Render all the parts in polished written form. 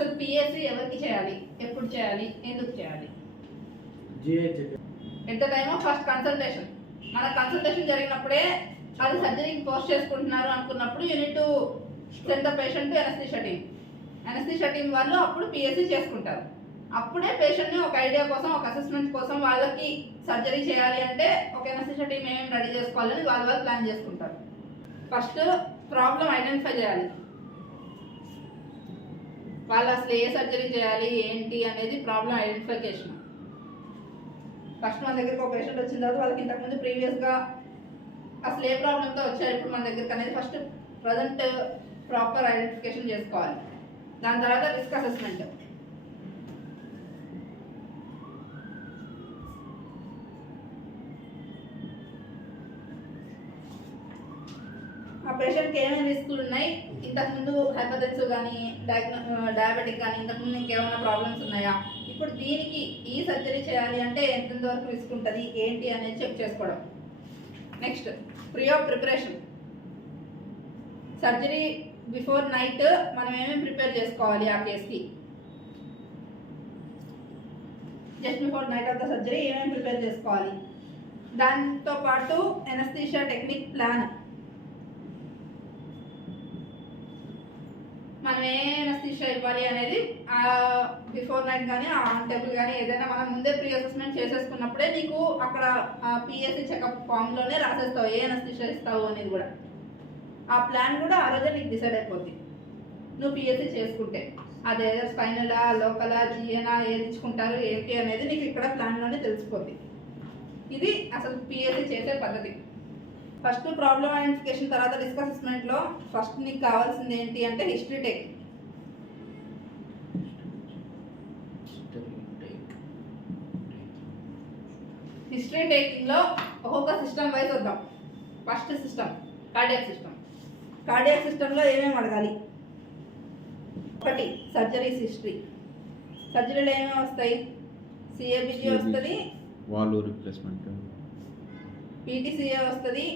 అసలు పిఎస్సి ఎవరికి చేయాలి, ఎప్పుడు చేయాలి, ఎందుకు చేయాలి? At the time of first consultation. మన కన్సల్టేషన్ జరిగినప్పుడే అది సర్జరీకి పోస్ట్ చేసుకుంటున్నారు అనుకున్నప్పుడు unit to send the patient to anaesthesia team. Anaesthesia team వాళ్ళు అప్పుడు పిఎస్సి చేసుకుంటారు. అప్పుడే పేషెంట్ని ఒక ఐడియా కోసం, ఒక అసెస్మెంట్ కోసం వాళ్ళకి సర్జరీ చేయాలి అంటే ఒక ఎనస్థీషియా టీమ్ ఏమేమి రెడీ చేసుకోవాలని వాళ్ళు ప్లాన్ చేసుకుంటారు. ఫస్ట్ ప్రాబ్లం ఐడెంటిఫై చేయాలి. వాళ్ళు అసలు ఏ సర్జరీ చేయాలి ఏంటి అనేది ప్రాబ్లం ఐడెంటిఫికేషన్. ఫస్ట్ మన దగ్గరకు ఒక పేషెంట్ వచ్చిన తర్వాత వాళ్ళకి ఇంతకుముందు ప్రీవియస్గా అసలు ఏ ప్రాబ్లంతో వచ్చారు ఇప్పుడు మన దగ్గరకు అనేది ఫస్ట్ ప్రజెంట్ ప్రాపర్ ఐడెంటిఫికేషన్ చేసుకోవాలి. దాని తర్వాత రిస్క్ అసెస్మెంట్. ఆ పేషెంట్కి ఏమేమి రిస్కులు ఉన్నాయి, ఇంతకుముందు హైపర్టెన్సివ్ కానీ డయాబెటిక్ కానీ ఇంతకుముందు ఇంకేమైనా ప్రాబ్లమ్స్ ఉన్నాయా, ఇప్పుడు దీనికి ఈ సర్జరీ చేయాలి అంటే ఎంతెంత వరకు రిస్క్ ఉంటుంది ఏంటి అనేది చెక్ చేసుకోవడం. Next preparation. Surgery before night మనం ఏమేమి ప్రిపేర్ చేసుకోవాలి ఆ కేసుకి. Just before knight of the surgery ఏమేమి ప్రిపేర్ చేసుకోవాలి. దాంతోపాటు ఎనస్థీషియా టెక్నిక్ ప్లాన్. మనం ఏ ఎనస్థీషియా ఇవ్వాలి అనేది బిఫోర్ నైట్ కానీ ఆన్ టేబుల్ కానీ ఏదైనా మనం ముందే ప్రీ అసెస్మెంట్ చేసేసుకున్నప్పుడే నీకు అక్కడ పిఎస్సి చెకప్ ఫామ్లోనే రాసేస్తావు ఏ ఎనస్థీషియా ఇస్తావు అనేది కూడా. ఆ ప్లాన్ కూడా ఆ రోజే నీకు డిసైడ్ అయిపోద్ది నువ్వు పిఎస్సి చేసుకుంటే. అదే స్పైనలా, లోకలా, జిఎనా ఏది ఇచ్చుకుంటారు ఏంటి అనేది నీకు ఇక్కడ ప్లాన్లోనే తెలిసిపోద్ది. ఇది అసలు పిఎస్సి చేసే పద్ధతి. ఫస్ట్ ప్రాబ్లమ్ ఐడెంటిఫికేషన్, తర్వాత రిస్క్ అసెస్మెంట్లో ఫస్ట్ నీకు కావాల్సింది ఏంటి అంటే హిస్టరీ టేక్. హిస్టరీ టేకింగ్లో ఒక్కొక్క సిస్టమ్ వైజ్ వద్దాం. First system cardiac system. Cardiac సిస్టంలో ఏమేమి అడగాలి? ఒకటి సర్జరీస్ హిస్టరీ. సర్జరీలో ఏమేమి వస్తాయి? సిఏబిజీ వస్తుంది, వాల్వ్ రిప్లేస్మెంట్, పీటీసీఏ వస్తుంది.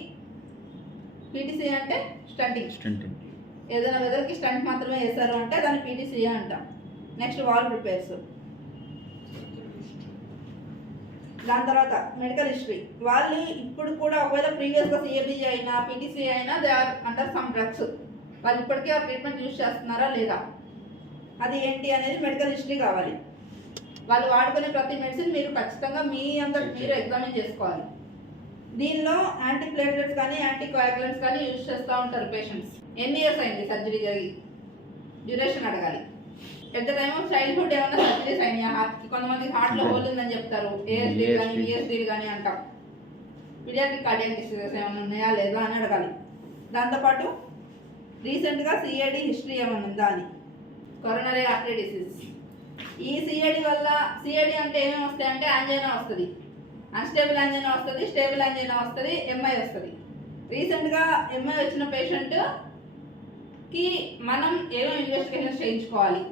పీటీసీఏ అంటే స్టంటింగ్. ఏదైనా వెదర్కి స్టంట్ మాత్రమే వేస్తారు అంటే దాన్ని పీటీసీఏ అంటాం. Next valve repairs. దాని తర్వాత మెడికల్ హిస్టరీ. వాళ్ళు ఇప్పుడు కూడా ఒకవేళ ప్రీవియస్గా సిఏబిజీ అయినా పీటీసీఏ అయినా they are under some drugs, వాళ్ళు ఇప్పటికీ ఆ ట్రీట్మెంట్ యూజ్ చేస్తున్నారా లేదా అది ఏంటి అనేది మెడికల్ హిస్టరీ కావాలి. వాళ్ళు వాడుకునే ప్రతి మెడిసిన్ మీరు ఖచ్చితంగా మీ అంతా మీరు ఎగ్జామిన్ చేసుకోవాలి. దీనిలో యాంటీప్లేట్లెట్స్ కానీ యాంటీకోయాగులెంట్స్ కానీ యూజ్ చేస్తూ ఉంటారు పేషెంట్స్. ఎన్ని ఇయర్స్ అయింది సర్జరీ జరిగి, డ్యూరేషన్ అడగాలి. At the time of childhood ఏమైనా సర్జరీస్ అయినాయా హార్ట్కి? కొంతమంది హార్ట్లో హోల్ ఉందని చెప్తారు, ఏఎస్డీ కానీ బిఎస్డీలు కానీ అంటాం. పీడియాట్రిక్ కార్డియాక్ డిసీజెస్ ఏమైనా ఉన్నాయా లేదా అని అడగాలి. దాంతోపాటు రీసెంట్గా సిఏడి హిస్టరీ ఏమైనా ఉందా అని. Coronary artery disease. ఈ సిఏడి వల్ల, సిఏడి అంటే ఏమేమి వస్తాయంటే యాంజైనా వస్తుంది, అన్స్టేబుల్ యాంజైనా వస్తుంది, స్టేబుల్ యాంజైనా వస్తుంది, ఎంఐ వస్తుంది. రీసెంట్గా ఎంఐ వచ్చిన పేషెంట్కి మనం ఏమేమి ఇన్వెస్టిగేషన్స్ చేయించుకోవాలి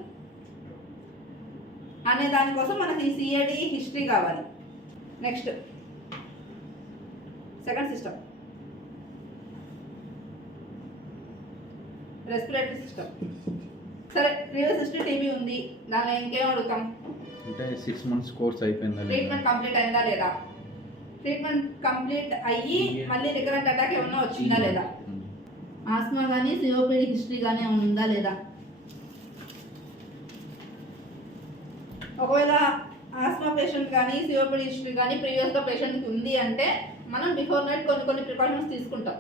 అనే దానికోసం మనకి సిఏడి హిస్టరీ కావాలి. Next second system respiratory system. సరే, ప్రీవియస్ హిస్టరీ టీబీ ఉంది, దానిలో ఇంకేం అడుగుతాం అంటే 6 months కోర్స్ అయిపోయిందా, ట్రీట్మెంట్ కంప్లీట్ అయిందా లేదా, ట్రీట్మెంట్ కంప్లీట్ అయ్యి మళ్ళీ రికరెంట్ అటాక్ ఏమన్నా వచ్చిందా లేదా, ఆస్మా కానీ సిఓపిడి హిస్టరీ కానీ ఉందా లేదా. ఒకవేళ ఆస్మా పేషెంట్ కానీ సిఓపిడి హిస్టరీ కానీ ప్రీవియస్గా పేషెంట్కి ఉంది అంటే మనం బిఫోర్ నైట్ కొన్ని ప్రికాషన్స్ తీసుకుంటాం.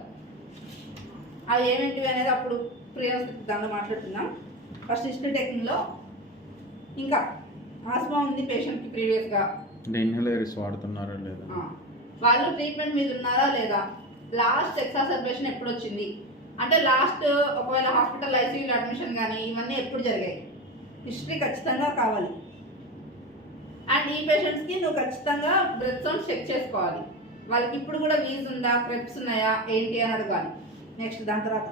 అవి ఏమేంటివి అనేది అప్పుడు ప్రీవియస్ దానిలో మాట్లాడుతున్నాం. ఫస్ట్ హిస్టరీ టెక్నిక్లో ఇంకా ఆస్మా ఉంది పేషెంట్కి ప్రీవియస్గా, ఇన్హేలర్స్ వాడుతున్నారా లేదా, వాళ్ళు ట్రీట్మెంట్ మీద ఉన్నారా లేదా, లాస్ట్ ఎక్సాసర్బేషన్ ఎప్పుడు వచ్చింది అంటే లాస్ట్ ఒకవేళ హాస్పిటల్ ఐసీయూలో అడ్మిషన్ కానీ ఇవన్నీ ఎప్పుడు జరిగాయి, హిస్టరీ ఖచ్చితంగా కావాలి. అండ్ ఈ పేషెంట్స్కి నువ్వు ఖచ్చితంగా బ్రెత్ సౌండ్ చెక్ చేసుకోవాలి. వాళ్ళకి ఇప్పుడు కూడా వీజ్ ఉందా, క్రెప్స్ ఉన్నాయా ఏంటి అని అడగాలి. నెక్స్ట్ దాని తర్వాత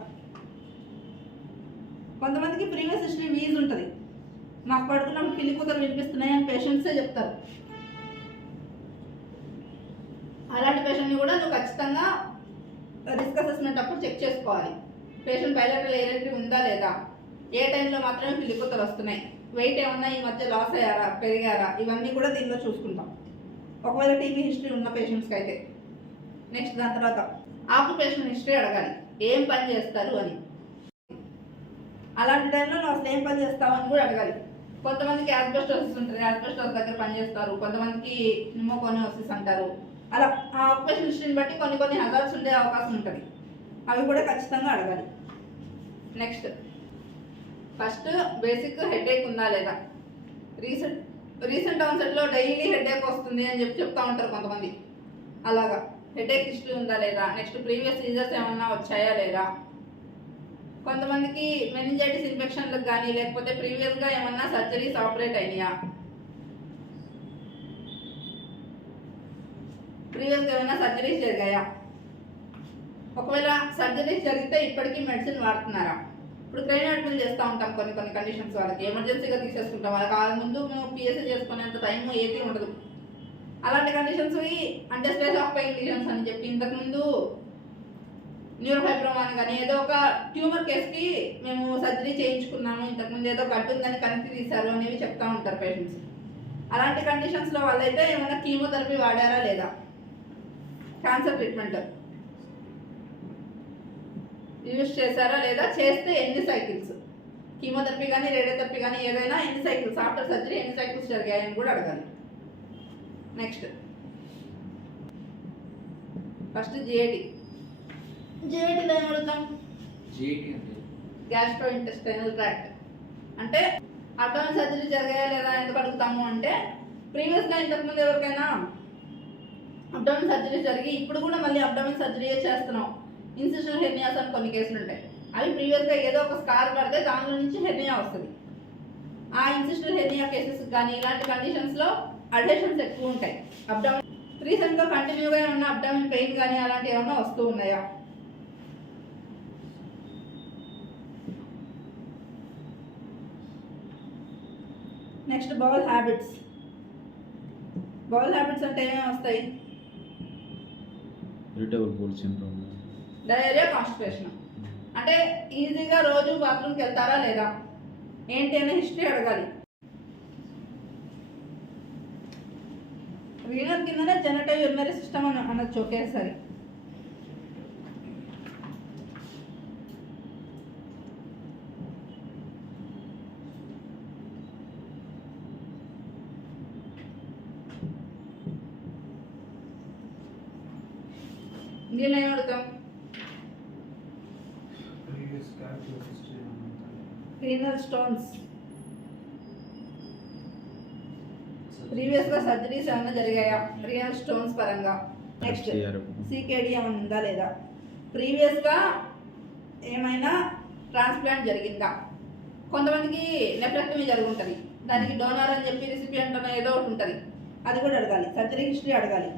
కొంతమందికి ప్రీవియస్ హిస్టరీ వీజ్ ఉంటుంది, మాకు పడుకున్నప్పుడు పిల్లి కూతురు వినిపిస్తున్నాయి అని పేషెంట్సే చెప్తారు. అలాంటి పేషెంట్ని కూడా నువ్వు ఖచ్చితంగా రిస్క్ అసెస్మెంట్ అప్పుడు చెక్ చేసుకోవాలి. పేషెంట్ బయలాటరల్ ఏరియా ఉందా లేదా, ఏ టైంలో మాత్రమే పిల్లి కూతురు వస్తున్నాయి, వెయిట్ ఏమన్నా ఈ మధ్య లాస్ అయ్యారా, పెరిగారా, ఇవన్నీ కూడా దీనిలో చూసుకుంటాం. ఒకవేళ టీబీ హిస్టరీ ఉన్న పేషెంట్స్కి అయితే. నెక్స్ట్ దాని తర్వాత ఆక్యుపేషనల్ హిస్టరీ అడగాలి, ఏం పని చేస్తారు అని. అలాంటి టైంలో నువ్వు అసలు ఏం పని చేస్తావు అని కూడా అడగాలి. కొంతమందికి యాస్బెస్టోసిస్ ఉంటుంది, యాస్బెస్టోస్ దగ్గర పనిచేస్తారు, కొంతమందికి న్యూమోకోనియోసిస్ అంటారు. అలా ఆ ఆక్యుపేషన్ హిస్టరీని బట్టి కొన్ని హజార్డ్స్ ఉండే అవకాశం ఉంటుంది. అవి కూడా ఖచ్చితంగా అడగాలి. నెక్స్ట్ ఫస్ట్ బేసిక్ హెడేక్ ఉందా లేదా. రీసెంట్ ఆన్సెట్లో డైలీ హెడేక్ వస్తుంది అని చెప్తా ఉంటారు కొంతమంది. అలాగా హెడేక్ హిస్టరీ ఉందా లేదా. నెక్స్ట్ ప్రీవియస్ సీజర్స్ ఏమన్నా వచ్చాయా లేదా. కొంతమందికి మెనింజైటిస్ ఇన్ఫెక్షన్లకు కానీ లేకపోతే ప్రీవియస్గా ఏమన్నా సర్జరీస్ ఆపరేట్ అయినాయా, ప్రీవియస్గా ఏమైనా సర్జరీస్ జరిగాయా. ఒకవేళ సర్జరీస్ జరిగితే ఇప్పటికీ మెడిసిన్ వాడుతున్నారా. ఇప్పుడు క్రైనియోటమీ చేస్తూ ఉంటాం కొన్ని కండిషన్స్, వాళ్ళకి ఎమర్జెన్సీగా తీసేసుకుంటాం. వాళ్ళకి ఆ ముందు పిఎస్సీ చేసుకునేంత టైం ఏది ఉండదు. అలాంటి కండిషన్స్ అంటే స్పేస్ ఆఫ్ పెయిన్ లీజన్స్ అని చెప్పి ఇంతకుముందు న్యూరోఫైబ్రోమా అని కానీ ఏదో ఒక ట్యూమర్ కేసుకి మేము సర్జరీ చేయించుకున్నాము, ఇంతకుముందు ఏదో గడ్డు ఉందని కనెక్ట్ తీశారు అనేవి చెప్తా ఉంటారు పేషెంట్స్. అలాంటి కండిషన్స్లో వాళ్ళైతే ఏమైనా కీమోథెరపీ వాడారా లేదా, క్యాన్సర్ ట్రీట్మెంట్ యూజ్ చేశారా లేదా, చేస్తే ఎన్ని సైకిల్స్, కీమోథెరపీ కానీ రేడియోథెరపీ కానీ ఏదైనా ఎన్ని సైకిల్స్, ఆఫ్టర్ సర్జరీ ఎన్ని సైకిల్స్ జరిగాయని కూడా అడగాలి. నెక్స్ట్ ఫస్ట్ జిఐటీలో ఏం అడుగుతాం. గ్యాస్ట్రో ఇంటెస్టైనల్ ట్రాక్ట్ అంటే అబ్డామిన్ సర్జరీ జరిగాయా లేదా ఎందుకు అడుగుతాము అంటే, ప్రీవియస్గా ఇంతకుముందు ఎవరికైనా అబ్డామిన్ సర్జరీ జరిగి ఇప్పుడు కూడా మళ్ళీ అబ్డామిన్ సర్జరీ చేస్తున్నాం, ఇన్సిషనల్ హెర్నియాస్ అని కొన్ని కేసులు ఉంటాయి. అవి ప్రీవియస్గా ఏదో ఒక స్కార్ పడితే దానిలో నుంచి హెర్నియా వస్తుంది. ఆ ఇన్సిషనల్ హెర్నియా కేసెస్ కానీ ఇలాంటి కండిషన్స్లో అడేషన్స్ ఎక్కువ ఉంటాయి. అబ్డామిన్ రీసెంట్గా కంటిన్యూగా ఏమన్నా అబ్డామిన్ పెయిన్ కానీ అలాంటివి ఏమన్నా వస్తూ ఉన్నాయా. నెక్స్ట్ బౌల్ హ్యాబిట్స్ అంటే ఏమేమి వస్తాయి. Irritable bowel syndrome, diarrhoea, constipation. అంటే ఈజీగా రోజు బాత్రూమ్కి వెళ్తారా లేదా ఏంటి అనే హిస్టరీ అడగాలి. రీనల్ కిందనే జెనరేటివ్ యూరినరీ సిస్టమ్ అని అనొచ్చు ఒకేసారి. దీనిలో ఏం అడుగుతాం. రీనల్ స్టోన్స్, ప్రీవియస్గా సర్జరీస్ ఏమైనా జరిగాయా రీనల్ స్టోన్స్ పరంగా. నెక్స్ట్ సికేడి ఏమైనా ఉందా లేదా, ప్రీవియస్గా ఏమైనా ట్రాన్స్ప్లాంట్ జరిగిందా. కొంతమందికి నెఫ్రెక్టమీ జరుగుతుంది, దానికి డోనార్ అని చెప్పి రిసిపియంట్ అని ఏదో ఒకటి ఉంటుంది, అది కూడా అడగాలి. సర్జరీ హిస్టరీ అడగాలి.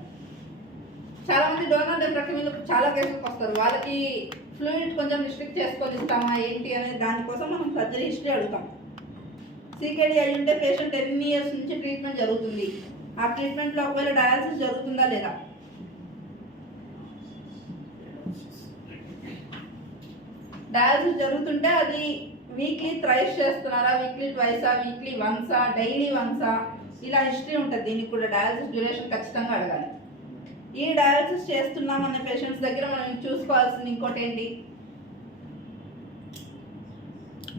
చాలామంది డోనార్ నెఫ్రెక్టమీలో చాలా కేసులకు వస్తారు, వాళ్ళకి ఫ్లూయిడ్ కొంచెం రిస్ట్రిక్ట్ చేసుకొని ఇస్తామా ఏంటి అనేది దానికోసం మనం సర్జరీ హిస్టరీ అడుగుతాం. సికేడి అయి ఉంటే పేషెంట్ ఎన్ని ఇయర్స్ నుంచి ట్రీట్మెంట్ జరుగుతుంది, ఆ ట్రీట్మెంట్లో ఒకవేళ డయాలసిస్ జరుగుతుందా లేదా. డయాలసిస్ జరుగుతుంటే అది వీక్లీ థ్రైస్ చేస్తున్నారా, వీక్లీ ట్వైసా, వీక్లీ వన్సా, డైలీ వన్సా, ఇలా హిస్టరీ ఉంటుంది. దీనికి కూడా డయాలసిస్ డ్యూరేషన్ ఖచ్చితంగా అడగాలి. ఈ డయాలసిస్ చేస్తున్నాం అనే పేషెంట్స్ దగ్గర మనం చూసుకోవాల్సింది ఇంకోటి ఏంటి,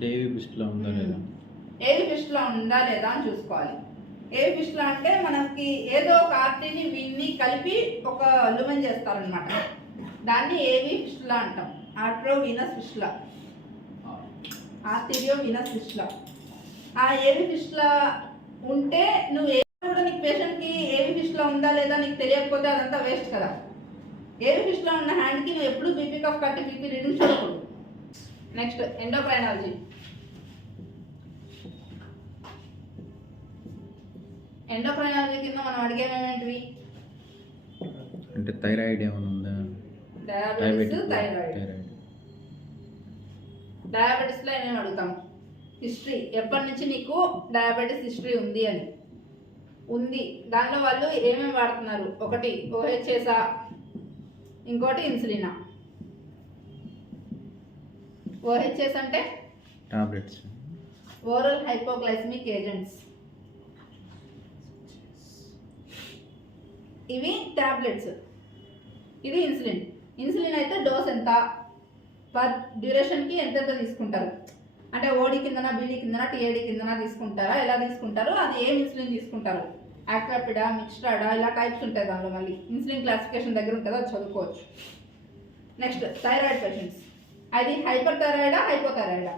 ఏవి ఫిస్టులా ఉందా లేదా, ఏవి ఫిస్టులా ఉందా లేదా అని చూసుకోవాలి. ఏవి ఫిస్టులా అంటే మనకి ఏదో ఒక ఆర్టరీని వీన్ని కలిపి ఒక లుమెన్ చేస్తారనమాట, దాన్ని ఏవి ఫిస్టులా అంటాం. ఆర్టరోవీనస్ ఫిస్టులా, ఆర్టీరియోవీనస్ ఫిస్టులా. ఆ ఏవి ఫిస్టులా ఉంటే నువ్వు కూడా నీకు పేషెంట్కి ఏవి ఫిస్టులా ఉందా లేదా నీకు తెలియకపోతే అదంతా వేస్ట్ కదా. ఏవి ఫిస్టులా ఉన్న హ్యాండ్కి నువ్వు ఎప్పుడు బీపీ కఫ్ కట్టి బీపీ రీడింగ్ చూడకూడదు. Next endocrinology. ఎండోక్రైనాలజీ కింద మనం అడిగేమేంటివి అంటే థైరాయిడ్ ఏమైనా ఉందా, డయాబెటిస్, డయాబెటిస్లో ఏమేమి అడుగుతాము. హిస్టరీ, ఎప్పటి నుంచి నీకు డయాబెటిస్ హిస్టరీ ఉంది అని. ఉంది దానిలో వాళ్ళు ఏమేమి వాడుతున్నారు, ఒకటి ఓహెచ్ఎసా, ఇంకోటి ఇన్సులినా. ఓహెచ్ఎస్ అంటే టాబ్లెట్స్, ఓరల్ హైపోగ్లైసమిక్ ఏజెంట్స్. ఇవి టాబ్లెట్స్, ఇది ఇన్సులిన్. ఇన్సులిన్ అయితే డోస్ ఎంత, పర్ డ్యూరేషన్కి ఎంతెంత తీసుకుంటారు, అంటే ఓడి కిందన, బీడీ కిందన, టీఏడి కిందన తీసుకుంటారా, ఎలా తీసుకుంటారు, అది ఏం ఇన్సులిన్ తీసుకుంటారు, యాక్టాపిడా, మిక్స్ట్రాడా, ఇలా టైప్స్ ఉంటాయి దానిలో. మళ్ళీ ఇన్సులిన్ క్లాసిఫికేషన్ దగ్గర ఉంటుంది, అది చదువుకోవచ్చు. నెక్స్ట్ థైరాయిడ్ పేషెంట్స్, అది హైపర్ థైరాయిడా, హైపోథైరాయిడా.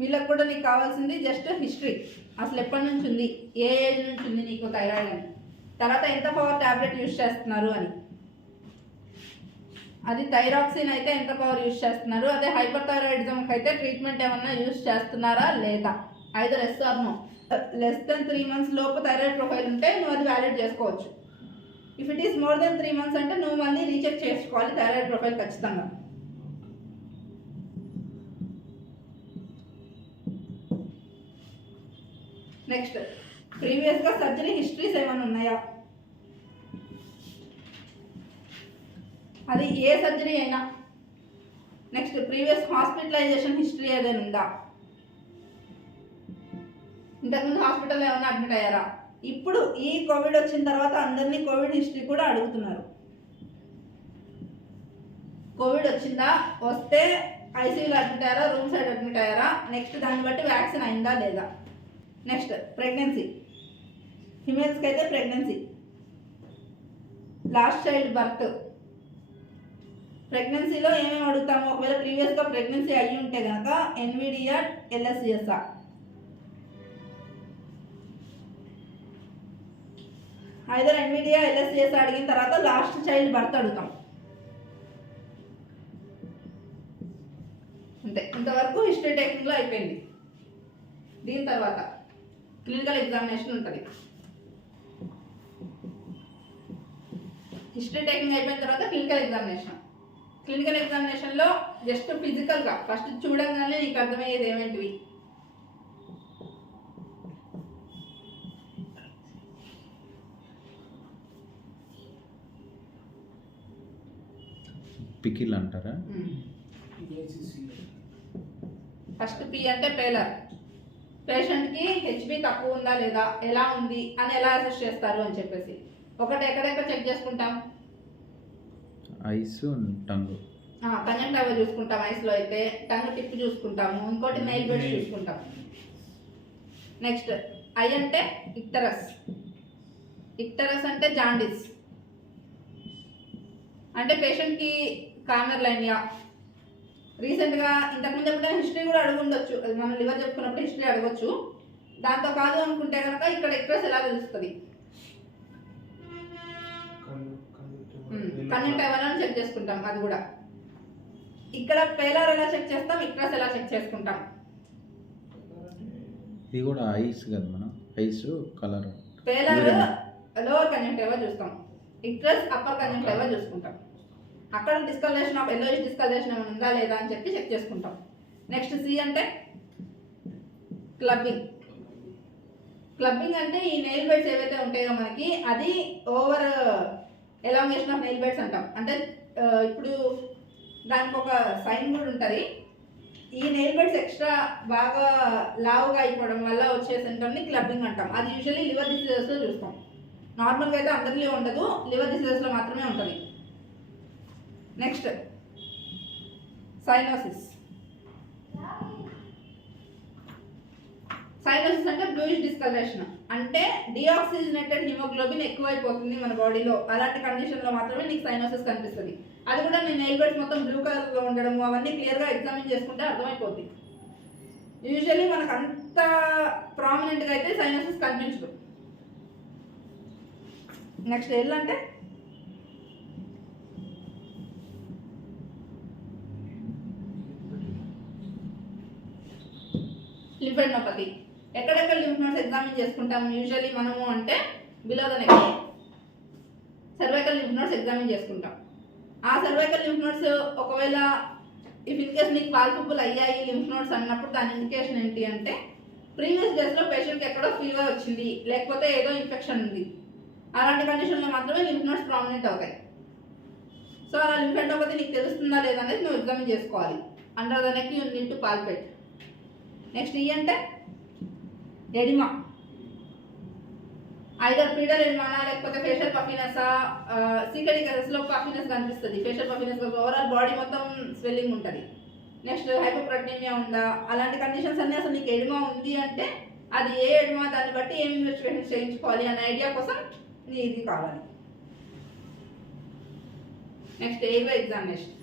వీళ్ళకి కూడా నీకు కావాల్సింది జస్ట్ హిస్టరీ, అసలు ఎప్పటి నుంచి ఉంది, ఏ ఏజ్ నుంచి ఉంది నీకు థైరాయిడ్ అని, తర్వాత ఎంత పవర్ ట్యాబ్లెట్ యూజ్ చేస్తున్నారు అని. అది థైరాక్సిన్ అయితే ఎంత పవర్ యూజ్ చేస్తున్నారు, అదే హైపర్ థైరాయిడిజంకి అయితే ట్రీట్మెంట్ ఏమన్నా యూజ్ చేస్తున్నారా లేదా, either yes or no. Less than 3 months లోపు థైరాయిడ్ ప్రొఫైల్ ఉంటే నువ్వు అది వ్యాలిడ్ చేసుకోవచ్చు. If it is more than 3 months అంటే నువ్వు మళ్ళీ రీచెక్ చేసుకోవాలి థైరాయిడ్ ప్రొఫైల్ ఖచ్చితంగా. నెక్స్ట్ ప్రీవియస్గా సర్జరీ హిస్టరీస్ ఏమైనా ఉన్నాయా, అది ఏ సర్జరీ అయినా. నెక్స్ట్ ప్రీవియస్ హాస్పిటలైజేషన్ హిస్టరీ ఏదైనా ఉందా, ఇంతకుముందు హాస్పిటల్లో ఏమైనా అడ్మిట్ అయ్యారా. ఇప్పుడు ఈ కోవిడ్ వచ్చిన తర్వాత అందరినీ కోవిడ్ హిస్టరీ కూడా అడుగుతున్నారు. కోవిడ్ వచ్చిందా, వస్తే ఐసీయూలో అడ్మిట్ అయ్యారా, రూమ్ సైడ్ అడ్మిట్ అయ్యారా, నెక్స్ట్ దాన్ని బట్టి వ్యాక్సిన్ అయిందా లేదా. నెక్స్ట్ ప్రెగ్నెన్సీ, ఫిమేల్స్కి అయితే ప్రెగ్నెన్సీ, లాస్ట్ చైల్డ్ బర్త్. ప్రెగ్నెన్సీలో ఏమేమి అడుగుతాము, ఒకవేళ ప్రీవియస్గా ప్రెగ్నెన్సీ అయ్యి ఉంటే కనుక ఎన్విడియా, ఎల్ఎస్సిఎస్ఆ. ఐదర్ ఎన్విడియా, ఎల్ఎస్సిఎస్ అడిగిన తర్వాత లాస్ట్ చైల్డ్ బర్త్ అడుగుతాం. అంతే, ఇంతవరకు హిస్టరీ టేకింగ్లో అయిపోయింది. దీని తర్వాత క్లినికల్ ఎగ్జామినేషన్ ఉంటుంది. హిస్టరీ టేకింగ్ అయిపోయిన తర్వాత క్లినికల్ ఎగ్జామినేషన్. క్లినికల్ ఎగ్జామినేషన్లో జస్ట్ ఫిజికల్గా ఫస్ట్ చూడంగానే నీకు అర్థమయ్యేది ఏమేంటివి, పికిల్ అంటారా. ఫస్ట్ పి అంటే పేలర్, పేషెంట్కి హెచ్బి తక్కువ ఉందా లేదా, ఎలా ఉంది అని ఎలా అసెస్ చేస్తారు అని చెప్పేసి. ఒకటి ఎక్కడెక్కడ చెక్ చేసుకుంటాం, ఐస్, టంగ్. కంజంక్టివా చూసుకుంటాం ఐస్లో అయితే, టంగ్ టిప్ చూసుకుంటాము, ఇంకోటి నెయిల్ బెడ్స్ చూసుకుంటాం. నెక్స్ట్ ఐ అంటే ఇక్టరస్, ఇక్టరస్ అంటే జాండిస్, అంటే పేషెంట్కి కామర్ లైనియా. రీసెంట్గా ఇంతకుముందు ఎప్పుడైనా హిస్టరీ కూడా అడుగు ఉండొచ్చు, అది మనం లివర్ చెప్పుకున్నప్పుడు హిస్టరీ అడగొచ్చు. దాంతో కాదు అనుకుంటే కనుక ఇక్కడ ఎక్స్ప్రెస్ ఎలా తెలుస్తుంది, కంజంక్టివా చెక్ చేసుకుంటాం. అది కూడా ఇక్కడ పేలర్ ఎలా చెక్ చేస్తాం, ఇక్ట్రస్ ఎలా చెక్ చేసుకుంటాం. ఇది కూడా ఐస్ కదా, మనం ఐస్ కలర్. పేలర్ లోవర్ కంజంక్టివా చూస్తాం, ఇక్ట్రస్ అప్పర్ కంజంక్టివా చూసుకుంటాం. అక్కడ డిస్కలరేషన్ ఆఫ్ ఎల్లోయిష్ డిస్కలరేషన్ ఏమైనా ఉందా లేదా అని చెప్పి చెక్ చేసుకుంటాం. నెక్స్ట్ సి అంటే క్లబ్బింగ్. క్లబ్బింగ్ అంటే ఈ నెయిల్ బెడ్స్ ఏవైతే ఉంటాయో మనకి, అది over elongation of nail beds అంటాం. అంటే ఇప్పుడు దానికి ఒక సైన్ కూడా ఉంటుంది. ఈ నెయిల్ బెడ్స్ ఎక్స్ట్రా బాగా లావుగా అయిపోవడం వల్ల వచ్చే సెంటర్ని క్లబ్బింగ్ అంటాం. అది యూజువల్లీ లివర్ డిసీజెస్లో చూస్తాం. నార్మల్గా అయితే అందరిలో ఉండదు, లివర్ డిసీజెస్లో మాత్రమే ఉంటుంది. Next cyanosis. సైనోసిస్ అంటే బ్లూయిష్ డిస్కలరేషన్, అంటే డిఆక్సిజనేటెడ్ హిమోగ్లోబిన్ ఎక్కువైపోతుంది మన బాడీలో. అలాంటి కండిషన్లో మాత్రమే నీకు సైనోసిస్ కనిపిస్తుంది. అది కూడా నీ నెయిల్ బెడ్స్ మొత్తం బ్లూ కలర్లో ఉండడం, అవన్నీ క్లియర్గా ఎగ్జామిన్ చేసుకుంటే అర్థమైపోతుంది. యూజువల్లీ మనకు అంత ప్రామినెంట్గా అయితే సైనోసిస్ కనిపించదు. నెక్స్ట్ ఎల్ అంటే లింఫెడెనోపతి. ఎక్కడెక్కడ లింఫ్ నోడ్స్ ఎగ్జామిన్ చేసుకుంటాము యూజువల్లీ మనము అంటే below the neck cervical lymph nodes examine చేసుకుంటాం. ఆ సర్వైకల్ లింఫ్ నోడ్స్ ఒకవేళ ఇఫ్ ఇన్ కేస్ నీకు పాల్పబుల్ అయ్యాయి లింఫ్ నోడ్స్ అన్నప్పుడు దాని ఇండికేషన్ ఏంటి అంటే ప్రీవియస్ డేస్లో పేషెంట్కి ఎక్కడో ఫీవర్ వచ్చింది, లేకపోతే ఏదో ఇన్ఫెక్షన్ ఉంది. అలాంటి కండిషన్లో మాత్రమే లింఫ్ నోడ్స్ ప్రామినెంట్ అవుతాయి. సో ఆ లింఫెడోపతి నీకు తెలుస్తుందా లేదా అనేది నువ్వు ఎగ్జామిన్ చేసుకోవాలి. Under the neck you need to palpate. Next ఈ అంటే ఎడిమా, ఐదర్ పీడల్ ఎడిమానా లేకపోతే ఫేషియల్ పఫినెస్. సీక్రెట్ కేసెస్లో పఫినెస్ కనిపిస్తుంది, ఫేషియల్ పఫినెస్, ఓవరాల్ బాడీ మొత్తం స్వెల్లింగ్ ఉంటుంది. నెక్స్ట్ హైపోప్రోటీనియా ఉందా, అలాంటి కండిషన్స్ అన్నీ అసలు నీకు ఎడిమా ఉంది అంటే అది ఏ ఎడిమా, దాన్ని బట్టి ఏం ఇన్వెస్టిగేషన్ చేయించుకోవాలి అనే ఐడియా కోసం నీ ఇది కావాలి. Next airway examination.